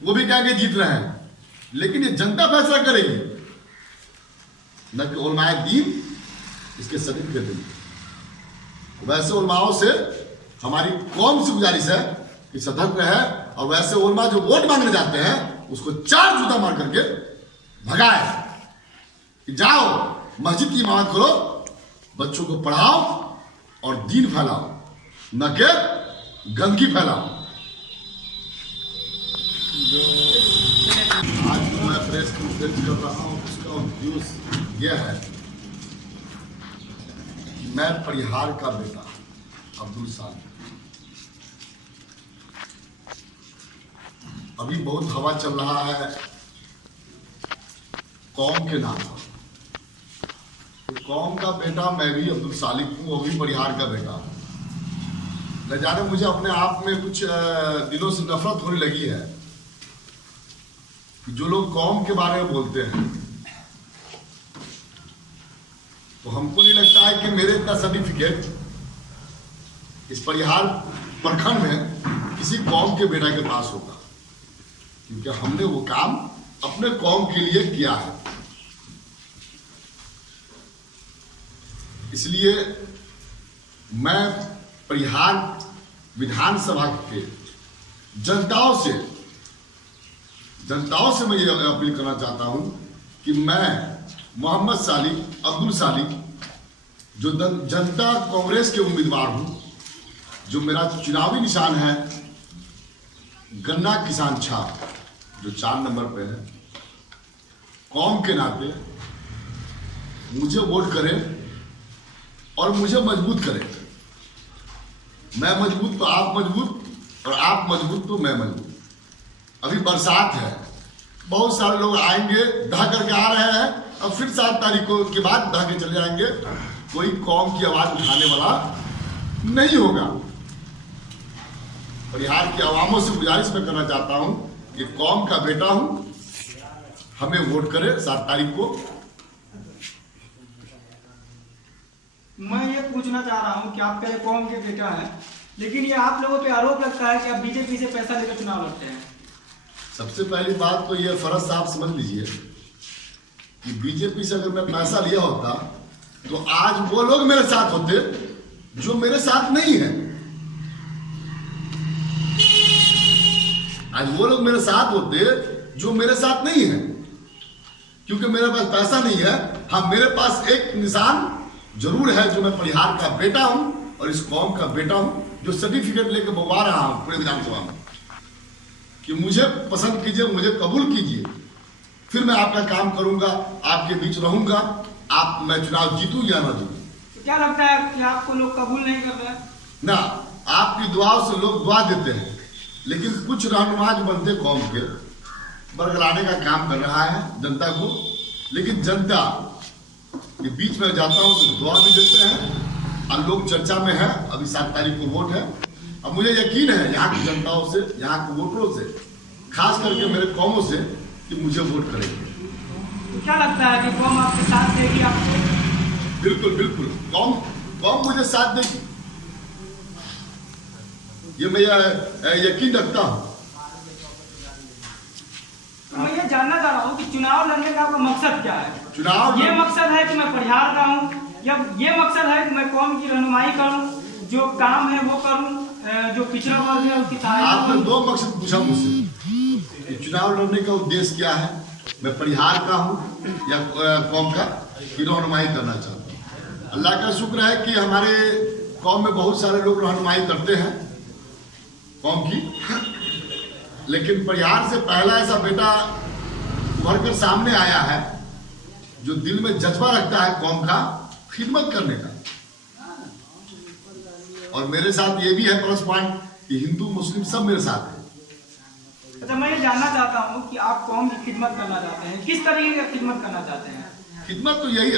वो भी कहेंगे जीत रहे हैं, लेकिन ये जनता फैसला करेगी, न कि उलमाए दीन इसके सर्टिफिकेट देंगे। वैसे उलमाओं से हमारी कौम से गुजारिश है कि सतर्क रहे, और वैसे उलमा जो वोट मांगने जाते हैं उसको 4 जूता मार करके भगाए कि जाओ मस्जिद की इमामत करो, बच्चों को पढ़ाओ और दीन फैलाओ, न कि गंदगी फैलाओ। आज मैं प्रेस कॉन्फ्रेंस कर रहा हूँ, उसका उद्देश्य यह है कि मैं परिहार का बेटा अब्दुल सालिक, अभी बहुत हवा चल रहा है कौम के नाम पर, तो कौम का बेटा मैं भी अब्दुल सालिक हूँ, वो भी परिहार का बेटा। न जाने मुझे अपने आप में कुछ दिनों से नफरत होने लगी है कि जो लोग कौम के बारे में बोलते हैं, तो हमको नहीं लगता है कि मेरे इतना सर्टिफिकेट इस परिहार प्रखंड में किसी कौम के बेटा के पास होगा, क्योंकि हमने वो काम अपने कौम के लिए किया है। इसलिए मैं परिहार विधानसभा के जनताओं से मैं ये अपील करना चाहता हूं कि मैं मोहम्मद सालिक अब्दुल सालिक जो जनता कांग्रेस के उम्मीदवार हूं, जो मेरा चुनावी निशान है गन्ना किसान छाप जो 4 नंबर पे है, कौम के नाते मुझे वोट करें और मुझे मजबूत करें। मैं मजबूत तो आप मजबूत, और आप मजबूत तो मैं मजबूत। अभी बरसात है, बहुत सारे लोग आएंगे, ढह करके आ रहे हैं, और फिर 7 तारीख को के बाद ढह के चले जाएंगे। कोई कौम की आवाज उठाने वाला नहीं होगा। परिहार की आवामों से गुजारिश मैं करना चाहता हूं कि कौम का बेटा हूं, हमें वोट करें 7 तारीख को। मैं ये पूछना चाह रहा हूँ कि आप पहले कौम के बेटा हैं, लेकिन ये आप लोगों पे आरोप लगता है कि आप बीजेपी से पैसा लेकर चुनाव लड़ते हैं। सबसे पहली बात तो ये फर्ज साहब समझ लीजिए कि बीजेपी से अगर मैं पैसा लिया होता तो आज वो लोग मेरे साथ होते जो मेरे साथ नहीं है। आज वो लोग मेरे साथ होते जो मेरे साथ नहीं है, क्योंकि मेरे पास पैसा नहीं है। हाँ, मेरे पास एक निशान जरूर है, जो मैं परिहार का बेटा हूं और इस कौम का बेटा हूं, जो सर्टिफिकेट लेकर बवा रहा हूं पूरे विधानसभा में कि मुझे पसंद कीजिए, मुझे कबूल कीजिए, फिर मैं आपका काम करूंगा, आपके बीच रहूंगा। आप मैं चुनाव जीतूं या ना जीतूं। तो क्या लगता है कि आपको लोग कबूल नहीं कर रहे हैं? ना, आपकी दुआओं से लोग दुआ देते हैं, लेकिन कुछ रहनुमा जो बनते कौम के बरगलाने का काम कर रहा है जनता को। लेकिन जनता के बीच में जाता हूं तो दुआ भी देते हैं, और लोग चर्चा में है। अभी 7 तारीख को वोट है, अब मुझे यकीन है यहाँ की जनताओं से, यहाँ के वोटरों से, खास करके मेरे कौमों से, कि मुझे वोट करेंगे। तो क्या लगता है कि कौम आपके साथ देगी आपको? बिल्कुल बिल्कुल, कौम मुझे साथ देगी, ये मैं यकीन रखता हूँ। मैं ये जानना चाह रहा हूँ कि चुनाव लड़ने का आपका मकसद क्या है? चुनाव ये मकसद है कि मैं परिहार का हूँ, या ये मकसद है कि मैं कौम की रहनुमाई करूँ, जो काम है वो करूँ, जो पिछड़ा वर्ग है उसकी सहायता? आपने 2 मकसद पूछा मुझसे, चुनाव लड़ने का उद्देश्य क्या है, मैं परिहार का हूँ या कौम का की रहनुमाई करना चाहता हूँ। अल्लाह का शुक्र है कि हमारे कौम में बहुत सारे लोग रहनुमाई करते हैं कौम की, लेकिन परिहार से पहला ऐसा बेटा उभर कर सामने आया है जो दिल में जज्बा रखता है कौम का खिदमत करने का। और मेरे साथ ये भी है प्लस पॉइंट कि हिंदू मुस्लिम सब मेरे साथ है। अच्छा, मैं ये जानना चाहता हूँ कि आप कौम की खिदमत करना चाहते हैं, किस तरीके की खिदमत करना चाहते हैं? खिदमत तो यही,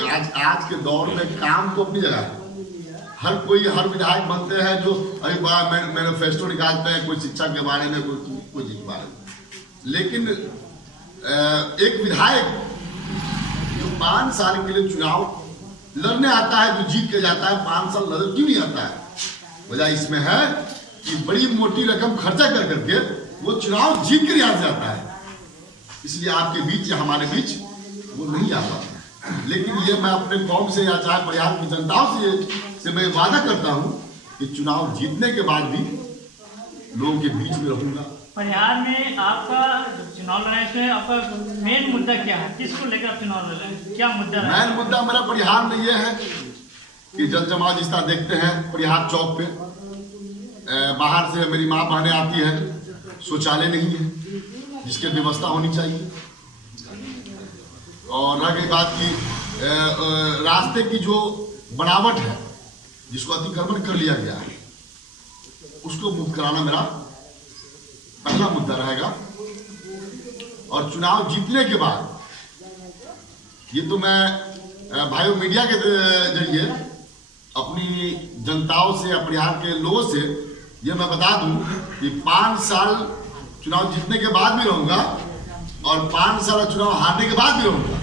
आज के दौर में काम तो अपनी जगह है। हर कोई, हर विधायक बनते हैं जो अभी मैनिफेस्टो निकालते हैं, कोई शिक्षा के बारे में, कोई चीज के बारे में। लेकिन एक विधायक जो 5 साल के लिए चुनाव लड़ने आता है, जो जीत के जाता है, 5 साल लड़ क्यों नहीं आता है? वजह इसमें है कि बड़ी मोटी रकम खर्चा कर करके वो चुनाव जीत कर यहाँ से जाता है, इसलिए आपके बीच या हमारे बीच वो नहीं आ पाता। लेकिन ये मैं अपने कौम से या चाहे परिहार की जनताओं से मैं वादा करता हूँ कि चुनाव जीतने के बाद भी लोगों के बीच में रहूंगा। परिहार में आपका चुनाव लड़ाई से आपका मेन मुद्दा क्या है? किसको लेकर आप चुनाव लड़ रहे हैं? क्या मुद्दा है? मेन मुद्दा मेरा परिहार में ये है कि जन जमात जिस तरह देखते हैं परिहार चौक पे बाहर से मेरी माँ बहने आती है, शौचालय नहीं है जिसकी व्यवस्था होनी चाहिए। और रह गई बात की रास्ते की जो बनावट है जिसको अतिक्रमण कर लिया गया है उसको मुक्त कराना मेरा पहला मुद्दा रहेगा। और चुनाव जीतने के बाद ये तो मैं भाइयों मीडिया के जरिए अपनी जनताओं से या परिहार के लोगों से ये मैं बता दूं कि 5 साल चुनाव जीतने के बाद भी रहूंगा और 5 साल चुनाव हारने के बाद भी रहूंगा।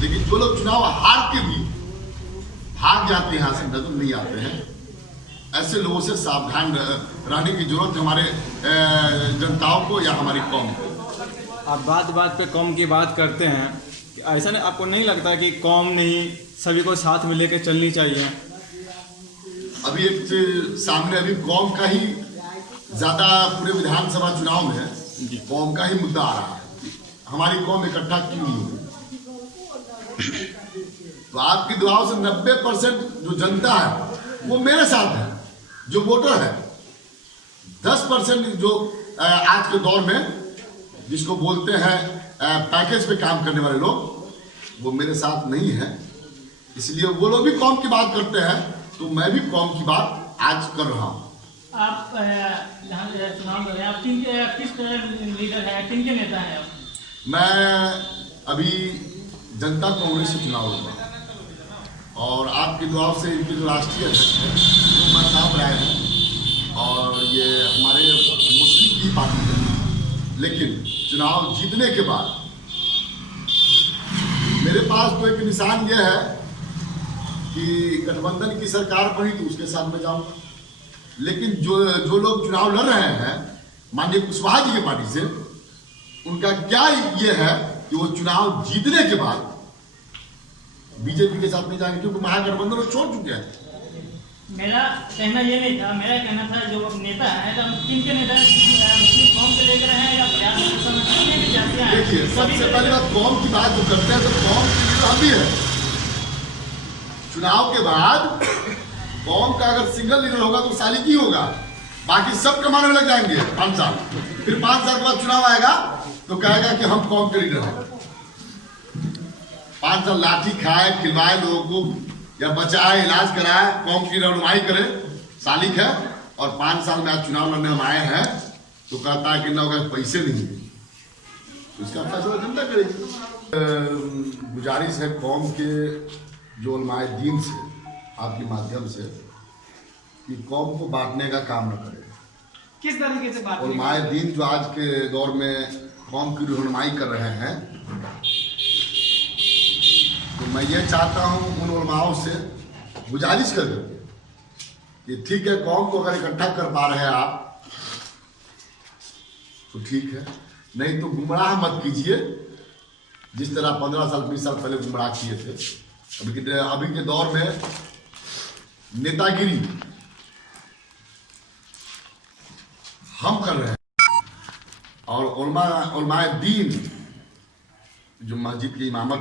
लेकिन जो लोग चुनाव हार के भी भाग जाते हैं, यहाँ से नजर नहीं आते हैं, ऐसे लोगों से सावधान रहने की जरूरत है हमारे जनताओं को या हमारी कौम को। आप बात बात पे कौम की बात करते हैं, ऐसा नहीं आपको नहीं लगता कि कौम नहीं सभी को साथ में लेकर चलनी चाहिए? अभी एक सामने अभी कौम का ही ज्यादा पूरे विधानसभा चुनाव में कौम का ही मुद्दा आ रहा है। हमारी कौम इकट्ठा क्यों नहीं हुई? तो आपकी दुआओं से 90% जो जनता है वो मेरे साथ है, जो वोटर है। 10% जो आज के दौर में जिसको बोलते हैं पैकेज पे काम करने वाले लोग, वो मेरे साथ नहीं है। इसलिए वो लोग भी कौम की बात करते हैं तो मैं भी कौम की बात आज कर रहा हूँ। आप यहाँ चुनाव लड़ रहे हैं, आप किस लीडर हैं, किन के नेता हैं आप? मैं अभी जनता कांग्रेस से चुनाव लड़ा और आपकी दुआओं से इनके जो राष्ट्रीय अध्यक्ष हैं वो महताब राय हैं और ये हमारे मुस्लिम की पार्टी है। लेकिन चुनाव जीतने के बाद मेरे पास तो एक निशान ये है कि गठबंधन की सरकार बनी तो उसके साथ में जाऊंगा। लेकिन जो लोग चुनाव लड़ रहे हैं माननीय कुशवाहा जी की पार्टी से, उनका क्या ये है कि वो चुनाव जीतने के बाद बीजेपी के साथ नहीं जाएंगे क्योंकि महागठबंधन वो छोड़ चुके हैं। मेरा कहना ये नहीं था, मेरा कहना था जो नेता है तो किन के नेता मुस्लिम कौम के लेकर हैं या प्रयास भी जाते हैं? देखिए सबसे पहले बात कौम की बात जो करते हैं तो कौम की लीडर हम भी है। चुनाव के बाद कौम का अगर सिंगल लीडर होगा तो साली की होगा, बाकी सब कमाने में लग जाएंगे 5 साल। फिर 5 साल के बाद चुनाव आएगा तो कहेगा कि हम कौम के लीडर हैं। 5 साल लाठी खाए, खिलवाए लोगों को या बचाए, इलाज कराए, कौम की रहनुमाई करे, सालिक है। और 5 साल में आज चुनाव लड़ने हम आए हैं तो कहता है कि ना होगा पैसे नहीं है, तो इसका फैसला जनता करेगी। गुजारिश है कौम के जो उलमाए दीन से आपके माध्यम से कि कौम को बांटने का काम न करें। किस तरीके से बात? उलमाए दीन जो आज के दौर में कौम की रहनुमाई कर रहे हैं, तो मैं ये चाहता हूँ उन उलमाओं से गुजारिश कर कि ठीक है, कौम को अगर इकट्ठा कर पा रहे हैं आप तो ठीक है, नहीं तो गुमराह मत कीजिए जिस तरह 15 साल 20 साल पहले गुमराह किए थे। अभी के दौर में नेतागिरी हम कर रहे हैं और उलमाए दीन जो मस्जिद की इमामत